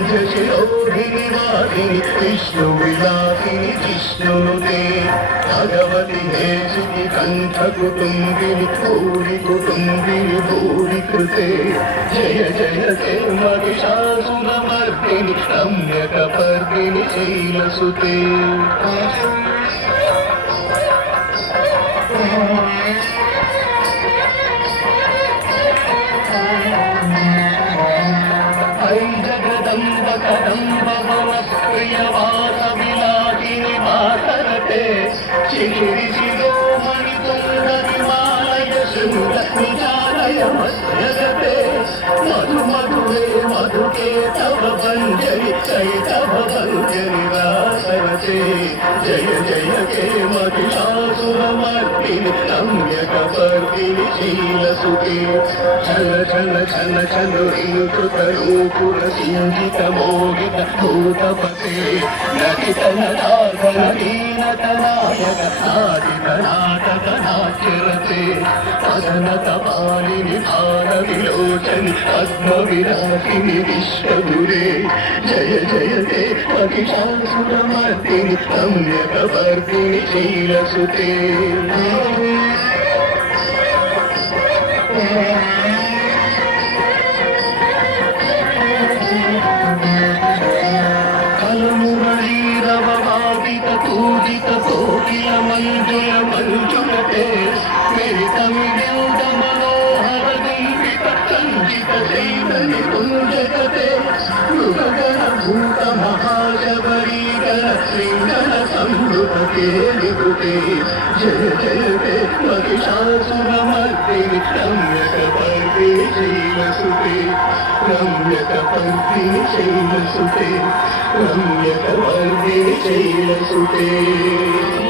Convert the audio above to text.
పంచశిరోధిని వారిని విష్ణు విలాసిని జిష్ణునుతే భగవతి హేషిని కంఠ కుటుంబిని భూరి కుటుంబిని భూరి కృతే జయ జయ జయ మహిషాసురమర్దిని రమ్యకపర్దిని శైలసుతే जगदम्ब कदम्ब प्रियवास विलासिनि मातरते शिखिरि शिरोमणि तुंग हिमालय शृंग निजालय मध्यगते मधु मधुरे मधुके तव भञ्जनि जय तव भञ्जनि रासरते जय जय हे महिषासुरमर्दिनि रम्यकपर्दिनि शीलसुते छल छल छल छल ऋतुतरूपुर सिंहित मोहित भूतपते नटित नटार्दन दीनत नायक नादित नाटक नाट्यरते पदनत पालिनि भार विलोचनि पद्मविलासिनि विश्वगुरे जय जय हे महिषासुरमर्दिनि रम्यकपर्दिनि शीलसुते पूजित कोकिल मंजुल मंजुलते मेरितमिदेव मनोहर दीपित संजित शैलनि कुंजगते मृगगण भूत महाशबरीकर श्रृंगन संभृत केलिकुते जय जय हे महिषासुरमर्दिनि रम्यकपर्दिनि शैलसुते रम्यकपर्दिनि शैलसुते रम्यकपर्दिनि शैलसुते